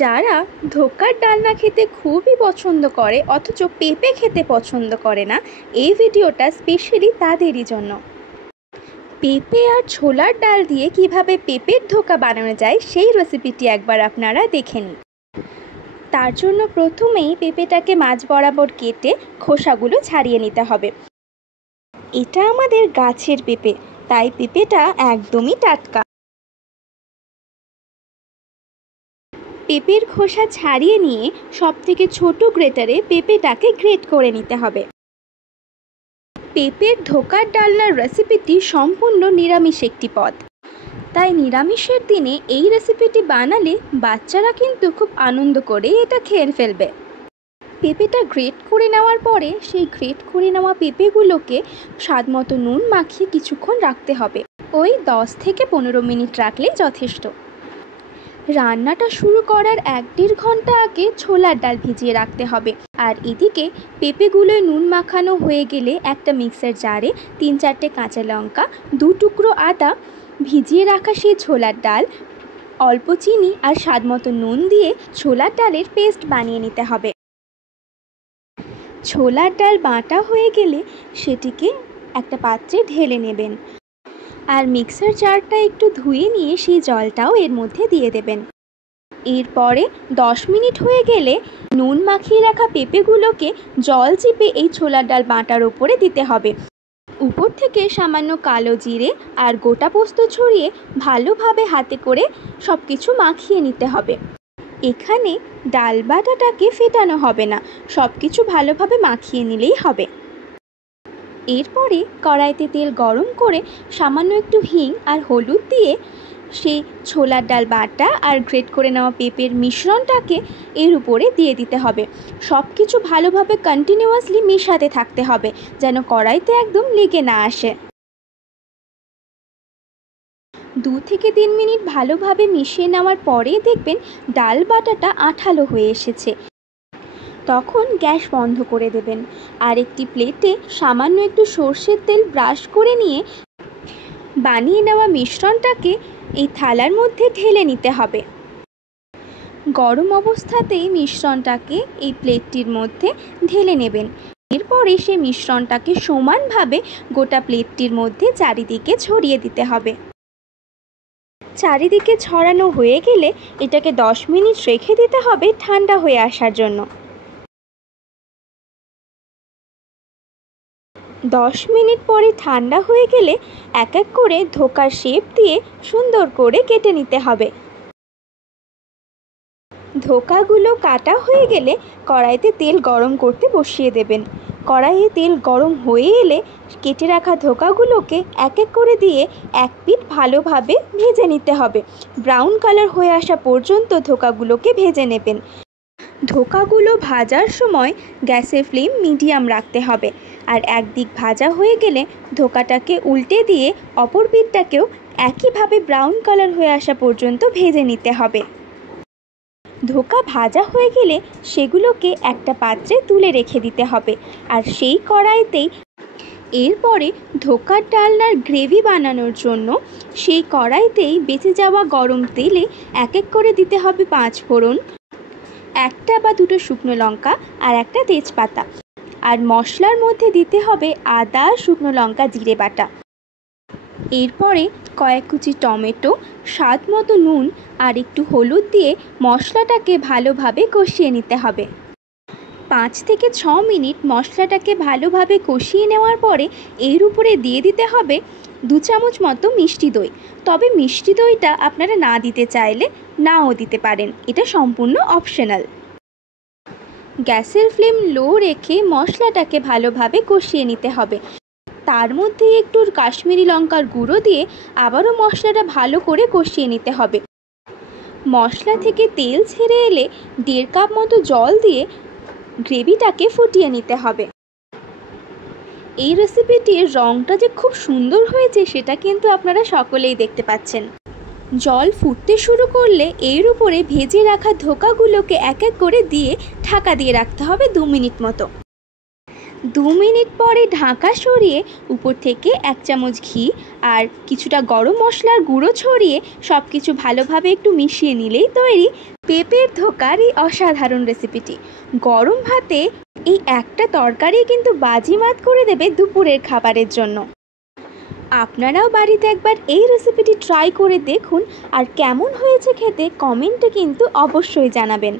যারা ধোকার ডালনা খেতে খুবই পছন্দ করে অথচ পেঁপে খেতে পছন্দ করে না, এই ভিডিওটা স্পেশালি তাদেরই জন্য। পেঁপে আর ছোলার ডাল দিয়ে কিভাবে পেঁপের ধোকা বানানো যায় সেই রেসিপিটি একবার আপনারা দেখে নিন। তার জন্য প্রথমেই পেঁপেটাকে মাঝ বরাবর কেটে খোসাগুলো ছাড়িয়ে নিতে হবে। এটা আমাদের গাছের পেঁপে, তাই পেঁপেটা একদমই টাটকা। পেঁপের খোসা ছাড়িয়ে নিয়ে সবথেকে ছোট গ্রেটারে পেঁপেটাকে গ্রেট করে নিতে হবে। পেঁপের ধোকার ডালনার রেসিপিটি সম্পূর্ণ নিরামিষ একটি পদ, তাই নিরামিষের দিনে এই রেসিপিটি বানালে বাচ্চারা কিন্তু খুব আনন্দ করে এটা খেয়ে ফেলবে। পেঁপেটা গ্রেট করে নেওয়ার পরে সেই গ্রেট করে নেওয়া পেঁপেগুলোকে স্বাদমতো নুন মাখিয়ে কিছুক্ষণ রাখতে হবে। ওই 10 থেকে 15 মিনিট রাখলেই যথেষ্ট। রান্নাটা শুরু করার 1-1.5 ঘন্টা আগে ছোলার ডাল ভিজিয়ে রাখতে হবে। আর এদিকে পেঁপেগুলোয় নুন মাখানো হয়ে গেলে একটা মিক্সার জারে 3-4টে কাঁচা লঙ্কা, 2 টুকরো আদা, ভিজিয়ে রাখা সেই ছোলার ডাল, অল্প চিনি আর স্বাদমতো নুন দিয়ে ছোলার ডালের পেস্ট বানিয়ে নিতে হবে। ছোলার ডাল বাটা হয়ে গেলে সেটিকে একটা পাত্রে ঢেলে নেবেন আর মিক্সার জারটা একটু ধুয়ে নিয়ে সেই জলটাও এর মধ্যে দিয়ে দেবেন। এরপরে 10 মিনিট হয়ে গেলে নুন মাখিয়ে রাখা পেঁপেগুলোকে জল চিপে এই ছোলার ডাল বাটার উপরে দিতে হবে। উপর থেকে সামান্য কালো জিরে আর গোটা পোস্ত ছড়িয়ে ভালোভাবে হাতে করে সব কিছু মাখিয়ে নিতে হবে। এখানে ডাল বাটাটাকে ফেটানো হবে না, সব কিছু ভালোভাবে মাখিয়ে নিলেই হবে। এরপরে কড়াইতে তেল গরম করে সামান্য একটু হিং আর হলুদ দিয়ে সেই ছোলার ডাল বাটা আর গ্রেট করে নেওয়া পেঁপের মিশ্রণটাকে এর উপরে দিয়ে দিতে হবে। সব কিছু ভালোভাবে কন্টিনিউয়াসলি মেশাতে থাকতে হবে যেন কড়াইতে একদম লেগে না আসে। 2 থেকে 3 মিনিট ভালোভাবে মিশিয়ে নেওয়ার পরে দেখবেন ডাল বাটাটা আঠালো হয়ে এসেছে। তখন গ্যাস বন্ধ করে দেবেন আর একটি প্লেটে সামান্য একটু সর্ষের তেল ব্রাশ করে নিয়ে বানিয়ে নেওয়া মিশ্রণটাকে এই থালার মধ্যে ঢেলে নিতে হবে। গরম অবস্থাতেই মিশ্রণটাকে এই প্লেটটির মধ্যে ঢেলে নেবেন। এরপরে সেই মিশ্রণটাকে সমানভাবে গোটা প্লেটটির মধ্যে চারিদিকে ছড়িয়ে দিতে হবে। চারিদিকে ছড়ানো হয়ে গেলে এটাকে 10 মিনিট রেখে দিতে হবে ঠান্ডা হয়ে আসার জন্য। 10 মিনিট পরে ঠান্ডা হয়ে গেলে এক এক করে ধোকার শেপ দিয়ে সুন্দর করে কেটে নিতে হবে। ধোকাগুলো কাটা হয়ে গেলে কড়াইতে তেল গরম করতে বসিয়ে দেবেন। কড়াইয়ে তেল গরম হয়ে এলে কেটে রাখা ধোকাগুলোকে এক এক করে দিয়ে এক পিঠ ভালোভাবে ভেজে নিতে হবে। ব্রাউন কালার হয়ে আসা পর্যন্ত ধোকাগুলোকে ভেজে নেবেন। ধোকাগুলো ভাজার সময় গ্যাসের ফ্লেম মিডিয়াম রাখতে হবে আর একদিক ভাজা হয়ে গেলে ধোকাটাকে উল্টে দিয়ে অপর পিঠটাকেও একইভাবে ব্রাউন কালার হয়ে আসা পর্যন্ত ভেজে নিতে হবে। ধোকা ভাজা হয়ে গেলে সেগুলোকে একটা পাত্রে তুলে রেখে দিতে হবে আর সেই কড়াইতেই এরপরে ধোকার ডালনার গ্রেভি বানানোর জন্য সেই কড়াইতেই বেঁচে যাওয়া গরম তেলে এক এক করে দিতে হবে 5 ফোড়ন, 1 বা 2 শুকনো লঙ্কা আর একটা তেজপাতা। আর মশলার মধ্যে দিতে হবে আদা, শুকনো লঙ্কা, জিরে বাটা। এরপরে কয়েক কুচি টমেটো, স্বাদ মতো নুন আর একটু হলুদ দিয়ে মশলাটাকে ভালোভাবে কষিয়ে নিতে হবে। 5 থেকে 6 মিনিট মশলাটাকে ভালোভাবে কষিয়ে নেওয়ার পরে এর উপরে দিয়ে দিতে হবে 2 চামচ মতো মিষ্টি দই। তবে মিষ্টি দইটা আপনারা না দিতে চাইলে নাও দিতে পারেন, এটা সম্পূর্ণ অপশনাল। গ্যাসের ফ্লেম লো রেখে মশলাটাকে ভালোভাবে কষিয়ে নিতে হবে। তার মধ্যে একটু কাশ্মীরি লঙ্কার গুঁড়ো দিয়ে আবারও মশলাটা ভালো করে কষিয়ে নিতে হবে। মশলা থেকে তেল ছেড়ে এলে 1.5 কাপ মতো জল দিয়ে গ্রেভিটাকে ফুটিয়ে নিতে হবে। এই রেসিপিটির রঙটা যে খুব সুন্দর হয়েছে সেটা কিন্তু আপনারা সকলেই দেখতে পাচ্ছেন। জল ফুটতে শুরু করলে এর উপরে ভেজে রাখা ধোকাগুলোকে এক এক করে দিয়ে ঢাকা দিয়ে রাখতে হবে 2 মিনিট মতো। 2 মিনিট পরে ঢাকা সরিয়ে উপর থেকে 1 চামচ ঘি আর কিছুটা গরম মশলার গুঁড়ো ছড়িয়ে সব কিছু ভালোভাবে একটু মিশিয়ে নিলেই তৈরি পেঁপের ধোকার এই অসাধারণ রেসিপিটি। গরম ভাতে এই একটা তরকারি কিন্তু বাজিমাত করে দেবে দুপুরের খাবারের জন্য। আপনারাও বাড়িতে একবার এই রেসিপিটি ট্রাই করে দেখুন আর কেমন হয়েছে খেতে কমেন্টে কিন্তু অবশ্যই জানাবেন।